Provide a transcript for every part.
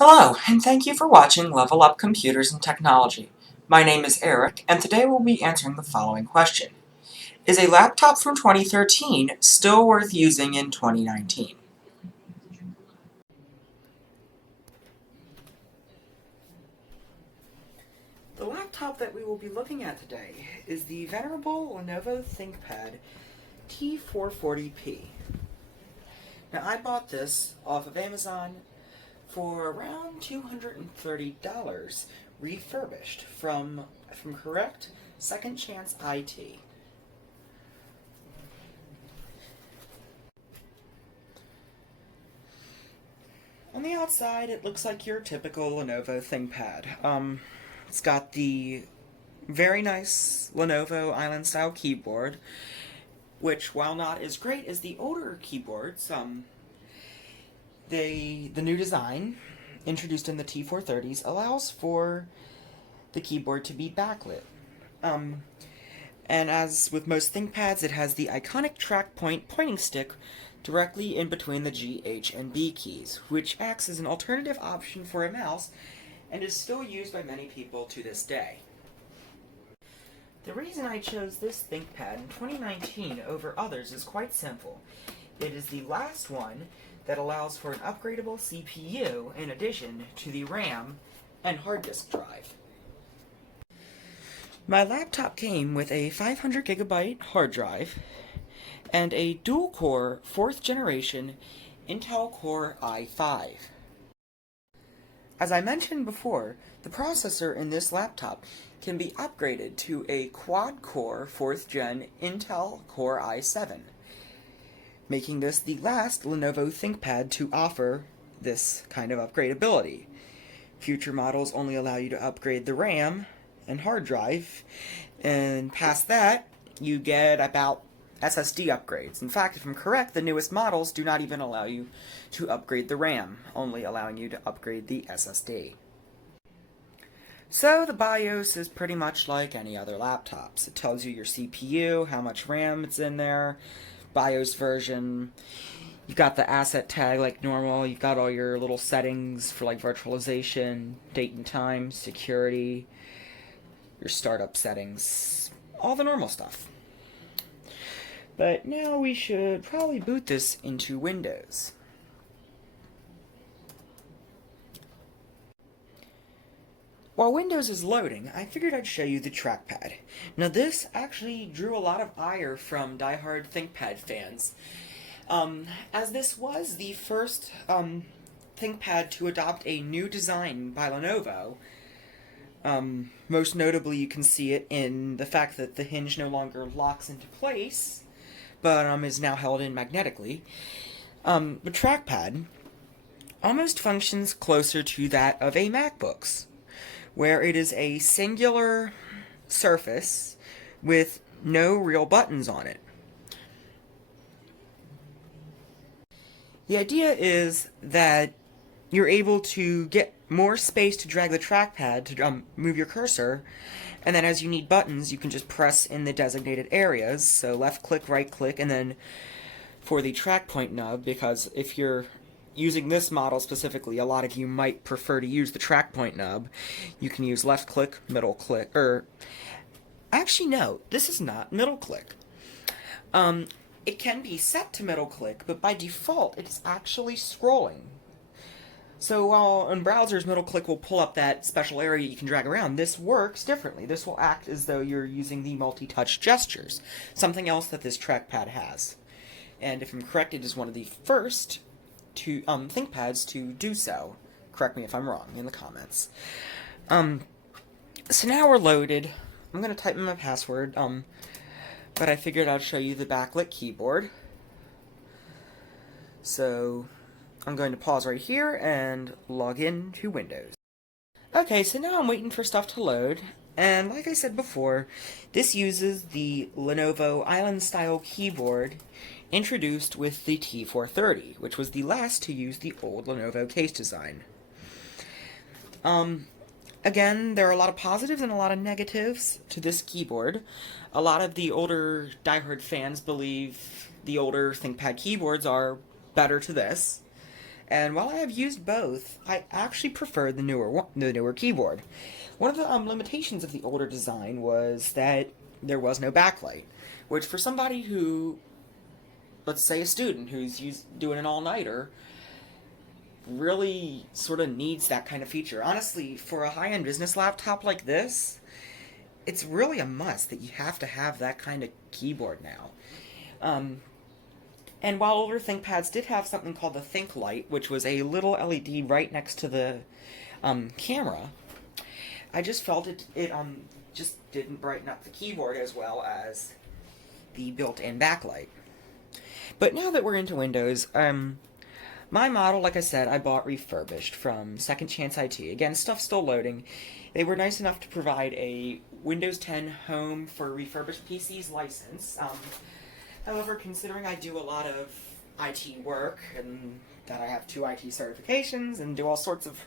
Hello, and thank you for watching Level Up Computers and Technology. My name is Eric, and today we'll be answering the following question. Is a laptop from 2013 still worth using in 2019? The laptop that we will be looking at today is the venerable Lenovo ThinkPad T440p. Now, I bought this off of Amazon for around $230 refurbished from, if I'm correct, Second Chance IT. On the outside, it looks like your typical Lenovo ThinkPad. It's got the very nice Lenovo Island-style keyboard, which, while not as great as the older keyboards, the new design, introduced in the T430s, allows for the keyboard to be backlit. And as with most ThinkPads, it has the iconic trackpoint pointing stick directly in between the G, H, and B keys, which acts as an alternative option for a mouse and is still used by many people to this day. The reason I chose this ThinkPad in 2019 over others is quite simple. It is the last one that allows for an upgradable CPU in addition to the RAM and hard disk drive. My laptop came with a 500GB hard drive and a dual-core 4th generation Intel Core i5. As I mentioned before, the processor in this laptop can be upgraded to a quad-core 4th gen Intel Core i7, making this the last Lenovo ThinkPad to offer this kind of upgradability. Future models only allow you to upgrade the RAM and hard drive, and past that, you get about SSD upgrades. In fact, if I'm correct, the newest models do not even allow you to upgrade the RAM, only allowing you to upgrade the SSD. So the BIOS is pretty much like any other laptops. It tells you your CPU, how much RAM it's in there, BIOS version. You've got the asset tag like normal. You've got all your little settings for like virtualization, date and time, security, your startup settings, all the normal stuff. But now we should probably boot this into Windows. While Windows is loading, I figured I'd show you the Trackpad. Now this actually drew a lot of ire from diehard ThinkPad fans, as this was the first ThinkPad to adopt a new design by Lenovo. Most notably, you can see it in the fact that the hinge no longer locks into place, but is now held in magnetically. The Trackpad almost functions closer to that of a MacBook's, where it is a singular surface with no real buttons on it. The idea is that you're able to get more space to drag the trackpad to move your cursor, and then as you need buttons, you can just press in the designated areas, so left click, right click, and then for the track point nub, because if you're using this model specifically, a lot of you might prefer to use the track point nub, you can use left click, middle click, actually no, this is not middle click. It can be set to middle click, but by default, it's actually scrolling. So while in browsers, middle click will pull up that special area you can drag around, this works differently. This will act as though you're using the multi-touch gestures, something else that this trackpad has. And if I'm correct, it is one of the first ThinkPads to do so. Correct me if I'm wrong in the comments. So now we're loaded. I'm going to type in my password, but I figured I'd show you the backlit keyboard. So I'm going to pause right here and log in to Windows. Okay, so now I'm waiting for stuff to load, and like I said before, this uses the Lenovo Island-style keyboard introduced with the T430, which was the last to use the old Lenovo case design. Again, there are a lot of positives and a lot of negatives to this keyboard. A lot of the older diehard fans believe the older ThinkPad keyboards are better to this, And while I have used both, I actually prefer the newer keyboard. One of the limitations of the older design was that there was no backlight, which for somebody who, let's say a student who's doing an all-nighter, really sort of needs that kind of feature. Honestly, for a high-end business laptop like this, it's really a must that you have to have that kind of keyboard now. And while older ThinkPads did have something called the Think Light, which was a little LED right next to the camera, I just felt it just didn't brighten up the keyboard as well as the built-in backlight. But now that we're into Windows, my model, like I said, I bought refurbished from Second Chance IT. Again, stuff's still loading. They were nice enough to provide a Windows 10 Home for Refurbished PCs license. However, considering I do a lot of IT work, and that I have 2 IT certifications, and do all sorts of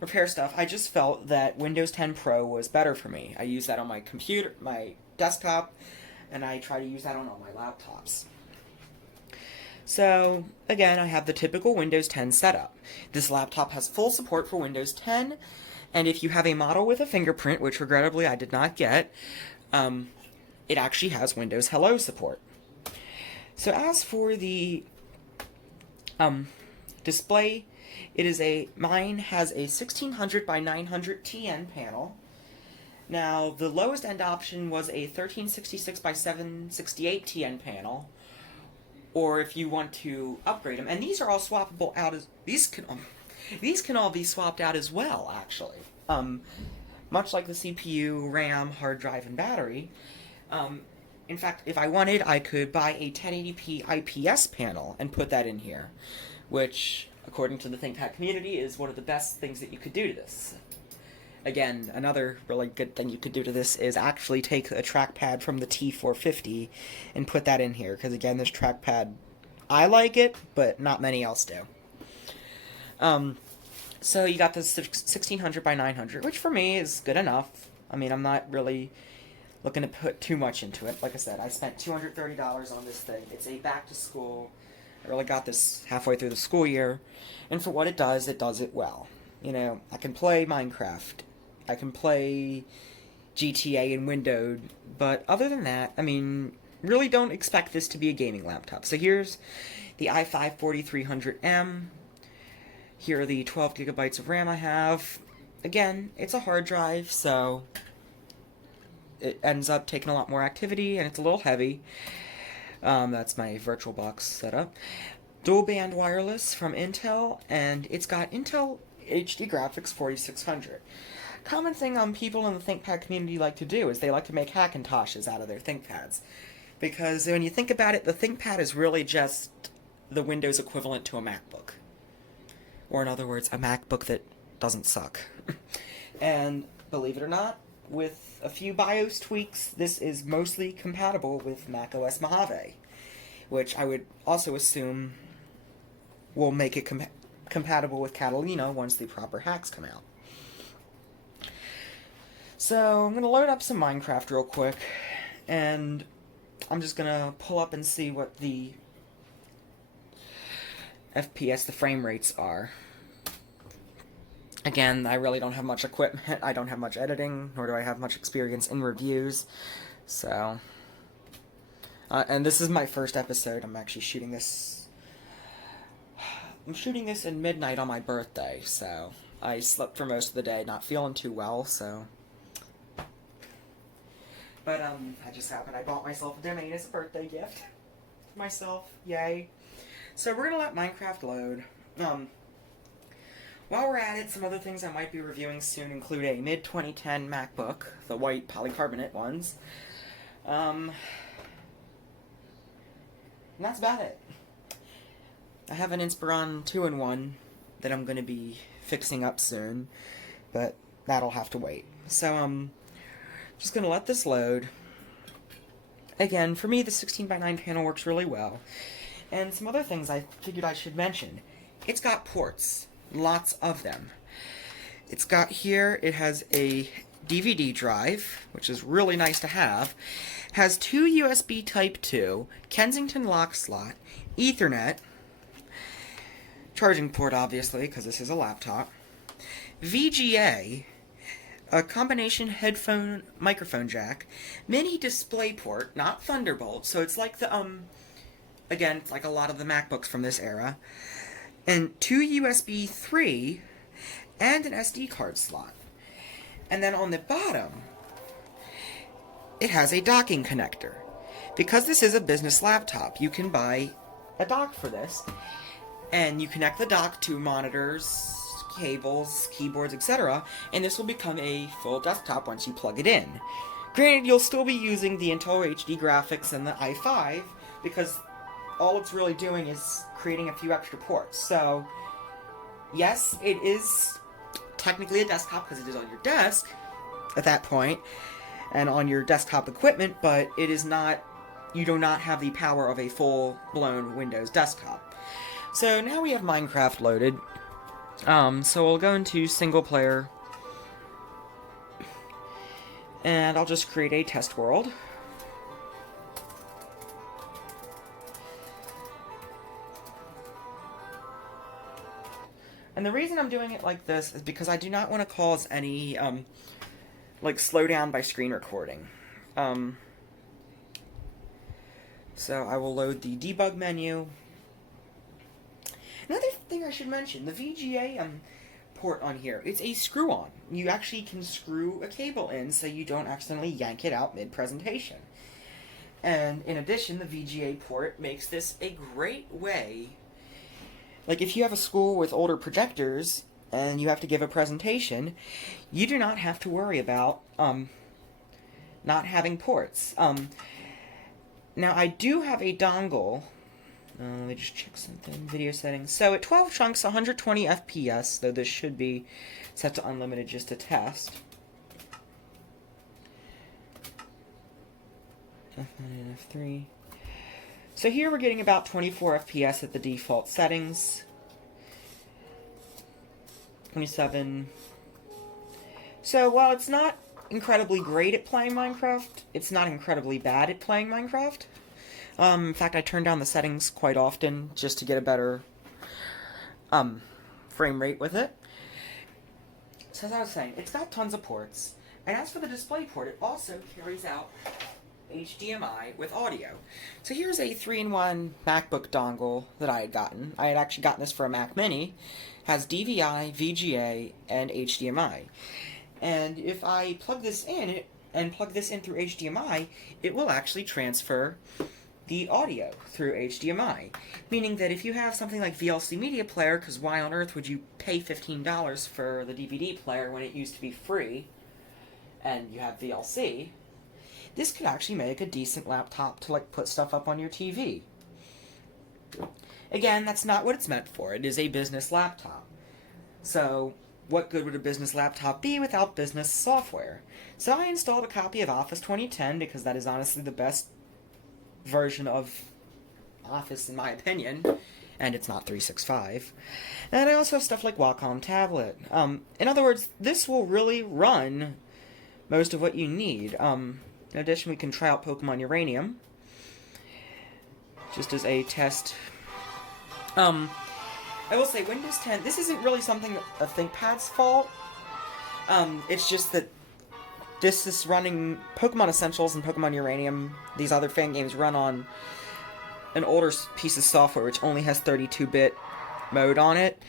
repair stuff, I just felt that Windows 10 Pro was better for me. I use that on my computer, my desktop, and I try to use that on all my laptops. So, again, I have the typical Windows 10 setup. This laptop has full support for Windows 10, and if you have a model with a fingerprint, which regrettably I did not get, it actually has Windows Hello support. So as for the display, mine has a 1600 by 900 TN panel. Now, the lowest end option was a 1366 by 768 TN panel, or if you want to upgrade them, and these are all swappable out as these can all be swapped out as well, actually. Much like the CPU, RAM, hard drive, and battery. In fact, if I wanted, I could buy a 1080p IPS panel and put that in here, which, according to the ThinkPad community, is one of the best things that you could do to this. Again, another really good thing you could do to this is actually take a trackpad from the T440 and put that in here, because again, this trackpad, I like it, but not many else do. So you got this 1600 by 900, which for me is good enough. I mean, I'm not really looking to put too much into it. Like I said, I spent $230 on this thing. It's a back to school. I really got this halfway through the school year, and for what it does it well. You know, I can play Minecraft. I can play GTA and Windows, but other than that, I mean, really don't expect this to be a gaming laptop. So here's the i5 4300M. Here are the 12 gigabytes of RAM I have. Again, it's a hard drive, so it ends up taking a lot more activity, and it's a little heavy. That's my VirtualBox setup. Dual band wireless from Intel, and it's got Intel HD graphics 4600. Common thing people in the ThinkPad community like to do is they like to make Hackintoshes out of their ThinkPads. Because when you think about it, the ThinkPad is really just the Windows equivalent to a MacBook. Or in other words, a MacBook that doesn't suck. And believe it or not, with a few BIOS tweaks, this is mostly compatible with macOS Mojave, which I would also assume will make it compatible with Catalina once the proper hacks come out. So I'm going to load up some Minecraft real quick, and I'm just going to pull up and see what the FPS, the frame rates are. Again, I really don't have much equipment, I don't have much editing, nor do I have much experience in reviews, so... and this is my first episode. I'm actually shooting this... I'm shooting this in midnight on my birthday, so... I slept for most of the day, not feeling too well, so... But, I just happened, I bought myself a domain as a birthday gift. Myself, yay. So we're gonna let Minecraft load. While we're at it, some other things I might be reviewing soon include a mid-2010 MacBook, the white polycarbonate ones. And that's about it. I have an Inspiron 2-in-1 that I'm going to be fixing up soon, but that'll have to wait. So, just going to let this load. Again, for me, the 16:9 panel works really well. And some other things I figured I should mention. It's got ports. Lots of them. It's got here, it has a DVD drive, which is really nice to have. Has 2 USB Type 2, Kensington lock slot, Ethernet, charging port, obviously, because this is a laptop. VGA, a combination headphone microphone jack, mini display port, not Thunderbolt, so it's like the, again, it's like a lot of the MacBooks from this era, and 2 USB 3, and an SD card slot. And then on the bottom, it has a docking connector. Because this is a business laptop, you can buy a dock for this, and you connect the dock to monitors, cables, keyboards, etc., and this will become a full desktop once you plug it in. Granted, you'll still be using the Intel HD graphics and the i5, because all it's really doing is creating a few extra ports. So, yes, it is technically a desktop because it is on your desk at that point, and on your desktop equipment, but it is not, you do not have the power of a full-blown Windows desktop. So now we have Minecraft loaded. So we'll go into single player, and I'll just create a test world. And the reason I'm doing it like this is because I do not want to cause any, like, slowdown by screen recording. So I will load the debug menu. Another thing I should mention, the VGA port on here, it's a screw-on. You actually can screw a cable in so you don't accidentally yank it out mid-presentation. And in addition, the VGA port makes this a great way. Like, if you have a school with older projectors and you have to give a presentation, you do not have to worry about not having ports. Now, I do have a dongle. Let me just check something. Video settings. So, at 12 chunks, 120 FPS, though this should be set to unlimited just to test. F9 and F3. So here we're getting about 24 FPS at the default settings. 27. So while it's not incredibly great at playing Minecraft, it's not incredibly bad at playing Minecraft. In fact, I turn down the settings quite often just to get a better frame rate with it. So as I was saying, it's got tons of ports. And as for the display port, it also carries out HDMI with audio. So here's a 3-in-1 MacBook dongle that I had gotten. I had actually gotten this for a Mac Mini. Has DVI, VGA, and HDMI. And if I plug this in, and plug this in through HDMI, it will actually transfer the audio through HDMI. Meaning that if you have something like VLC Media Player, because why on earth would you pay $15 for the DVD player when it used to be free, and you have VLC, this could actually make a decent laptop to, like, put stuff up on your TV. Again, that's not what it's meant for. It is a business laptop. So, what good would a business laptop be without business software? So I installed a copy of Office 2010 because that is honestly the best version of Office in my opinion, and it's not 365. And I also have stuff like Wacom Tablet. In other words, this will really run most of what you need. In addition, we can try out Pokemon Uranium, just as a test. I will say, Windows 10, this isn't really something a ThinkPad's fault. It's just that this is running Pokemon Essentials and Pokemon Uranium. These other fan games run on an older piece of software which only has 32-bit mode on it.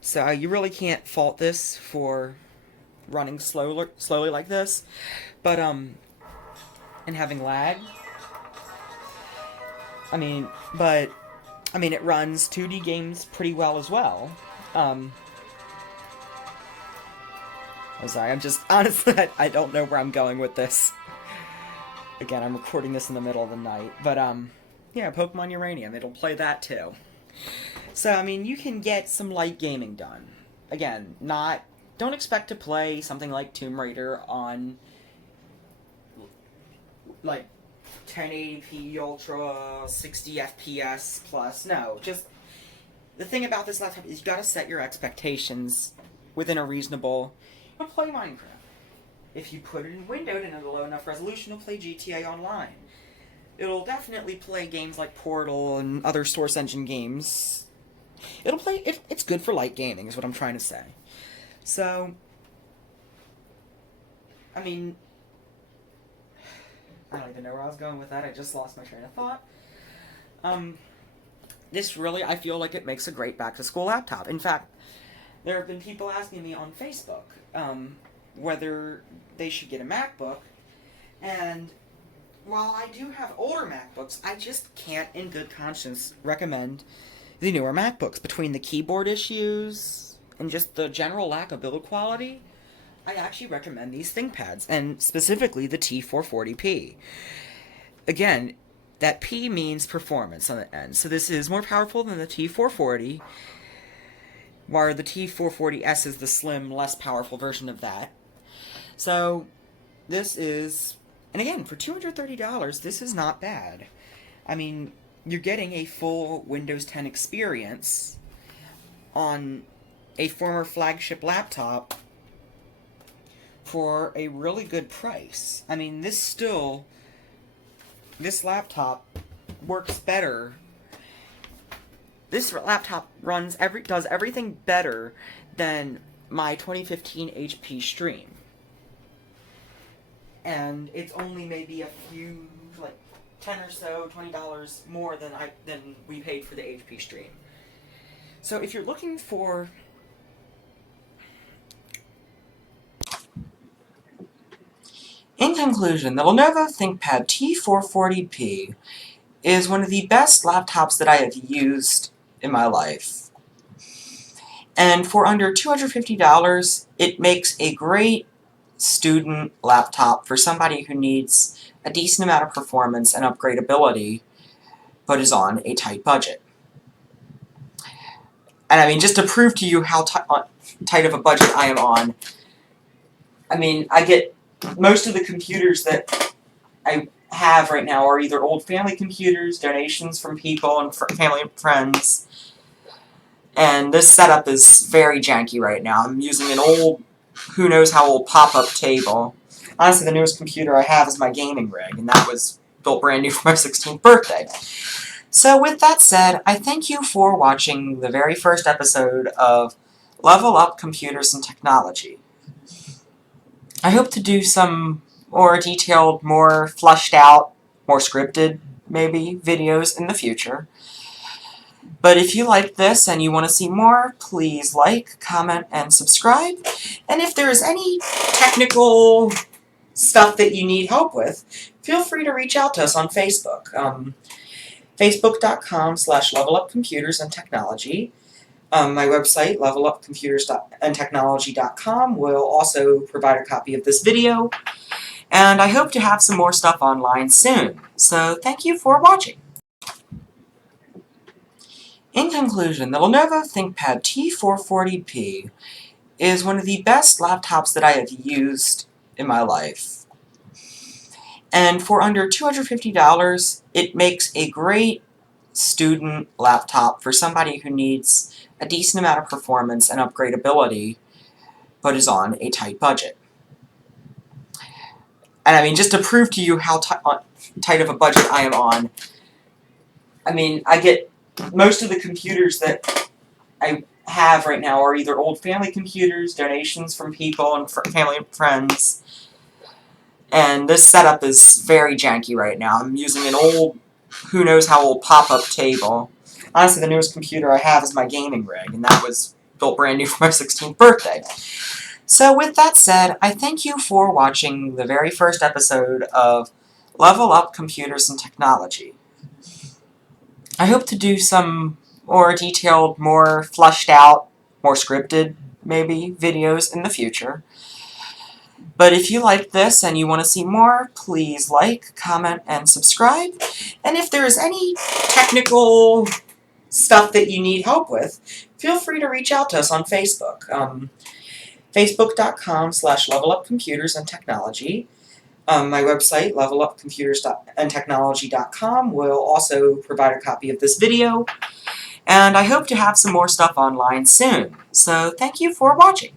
So you really can't fault this for running slowly like this. But, and having lag. I mean, it runs 2D games pretty well as well. I'm sorry, I'm just, honestly, I don't know where I'm going with this. Again, I'm recording this in the middle of the night. But, yeah, Pokemon Uranium, it'll play that too. So, I mean, you can get some light gaming done. Again, don't expect to play something like Tomb Raider on, like, 1080p Ultra, 60 FPS plus. No, just the thing about this laptop is you gotta set your expectations within a reasonable. It'll play Minecraft. If you put it in windowed and at a low enough resolution, it'll play GTA Online. It'll definitely play games like Portal and other Source Engine games It's good for light gaming, is what I'm trying to say. So, I mean, I don't even know where I was going with that. I just lost my train of thought. This really, I feel like it makes a great back-to-school laptop. In fact, there have been people asking me on Facebook whether they should get a MacBook, and while I do have older MacBooks, I just can't, in good conscience, recommend the newer MacBooks. Between the keyboard issues and just the general lack of build quality, I actually recommend these ThinkPads, and specifically the T440p. Again, that P means performance on the end. So this is more powerful than the T440, while the T440S is the slim, less powerful version of that. So this is, and again, for $230, this is not bad. I mean, you're getting a full Windows 10 experience on a former flagship laptop for a really good price. I mean, this laptop works better. This laptop does everything better than my 2015 HP Stream. And it's only maybe a few, like 10 or so, $20 more than we paid for the HP Stream. So if you're looking for In conclusion, the Lenovo ThinkPad T440p is one of the best laptops that I have used in my life. And for under $250, it makes a great student laptop for somebody who needs a decent amount of performance and upgradeability, but is on a tight budget. And I mean, just to prove to you how tight of a budget I am on, I mean, I get most of the computers that I have right now are either old family computers, donations from people and family and friends. And this setup is very janky right now. I'm using an old, who knows how old, pop-up table. Honestly, the newest computer I have is my gaming rig, and that was built brand new for my 16th birthday. So with that said, I thank you for watching the very first episode of Level Up Computers and Technology. I hope to do some more detailed, more fleshed out, more scripted, maybe, videos in the future. But if you like this and you want to see more, please like, comment, and subscribe. And if there is any technical stuff that you need help with, feel free to reach out to us on Facebook. Facebook.com/levelupcomputersandtechnology. My website, levelupcomputersandtechnology.com, will also provide a copy of this video. And I hope to have some more stuff online soon. So thank you for watching. In conclusion, the Lenovo ThinkPad T440p is one of the best laptops that I have used in my life. And for under $250, it makes a great student laptop for somebody who needs a decent amount of performance and upgradeability, but is on a tight budget. And I mean, just to prove to you how tight of a budget I am on, I mean, I get most of the computers that I have right now are either old family computers, donations from people and family and friends. And this setup is very janky right now. I'm using an old, who knows how old, pop-up table. Honestly, the newest computer I have is my gaming rig, and that was built brand new for my 16th birthday. So with that said, I thank you for watching the very first episode of Level Up Computers and Technology. I hope to do some more detailed, more fleshed out, more scripted, maybe, videos in the future. But if you like this and you want to see more, please like, comment, and subscribe. And if there is any technical stuff that you need help with, feel free to reach out to us on Facebook. Facebook.com/levelupcomputersandtechnology. My website, levelupcomputersandtechnology.com, will also provide a copy of this video. And I hope to have some more stuff online soon. So thank you for watching.